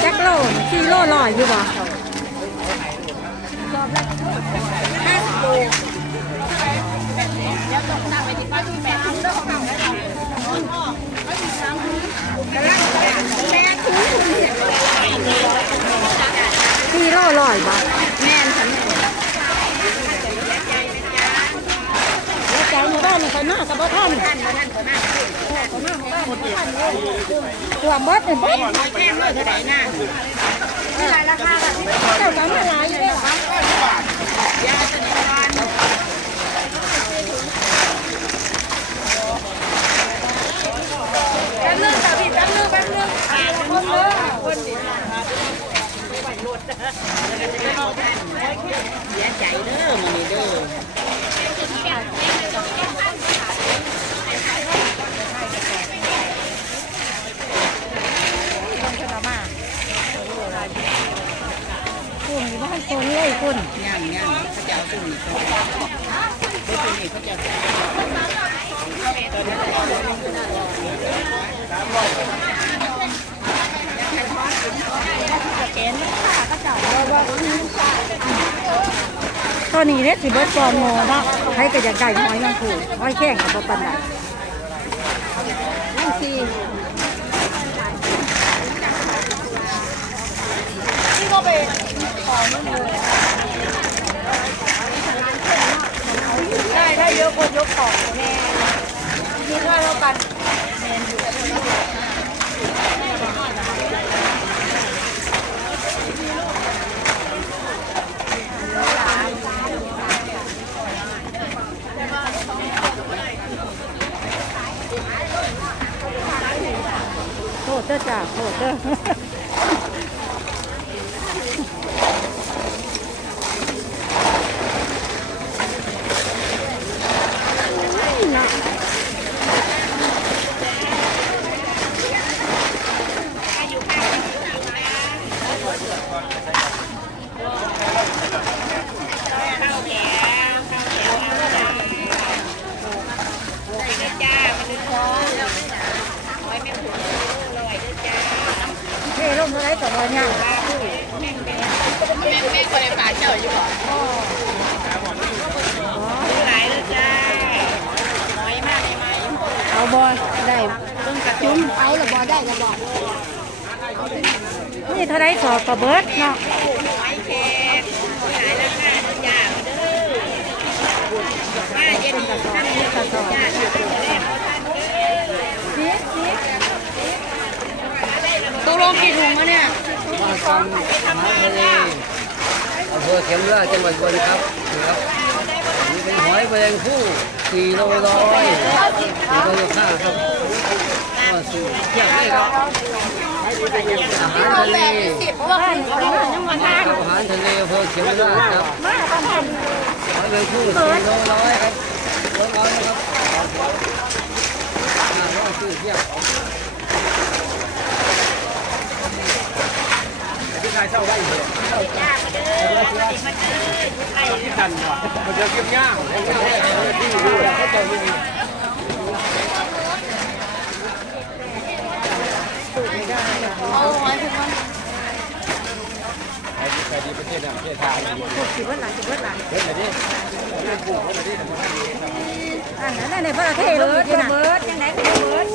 แจ็คโลซีโร่ลอยอยู่บ่แล้วตกหนักไปที่ป้าที่แปดที่เรื่องของเราแล้วเรา ใจหมู่บ้านน่าหน้ากับบ่ท่านท่านท่านคนนั้นตัวเบิดนี่เบิดแพงเลยเท่าไหร่น่ะนี่ราคาแบบนี้เจ้าจำมาหลายอยู่เด้อยาตัวนี้ก่อนแป๊บนึงค่ะพี่แป๊บนึงแป๊บนึงอ่าคนเด้อคนดีเสียใจเด้อมันนี่เด้อ คุณอยู่บ้านคนเลยคุณย่างย่างเขาจะเอาตุ้มนี่เขาจะเอาตุ้มนี่เขาจะเอาตอนนี้เนี่ยสิเบิดก่อนโมเนาะใครก็อยากได้หอยนางผูหอยแข้งกับบ่ปานใดนั่งซีได้ได้เยอะคนยกของแม่มีค่าเท่ากันโทษเด้อจ้าโทษเด้อน่ะ จ้ามันดึงคอไว้ไม่ถูกลอยด้วยจ้า เท่ลงเท่าไรก็บ่ย่าง แม่แม่คนในป่าเจ้าอยู่บ่หลายเลยจ้าน้อยมากเลยไหมเอาบอได้ต้นกระจุ้มเอาละบอได้ละบอนี่เท่าไรสอบกระเบิดเนาะไม้แขกหลายจ้าเด้อมาเย็นท่านนี้จ้าจ้าแรกเขาท่านเด้อต กี่ถุงมาเนี่ยมาทำน้ำทะเลอำเภอเข็มราชจังหวัดอุบลครับครับนี่เป็นหอยแมลงภู่สี่โลร้อยสี่โลห้าครับก็สี่เทียบได้ครับอาหารทะเลอาหารทะเลอำเภอเข็มราชครับหอยแมลงภู่สี่โลร้อยครับร้อยร้อยสูงเทียบ นะครับอ่าร้อยสี่เทียบ สิเบิดหลายสิเบิดหลายอันนั้นในประเทศเบิดเบิดจังได๋ก็เบิด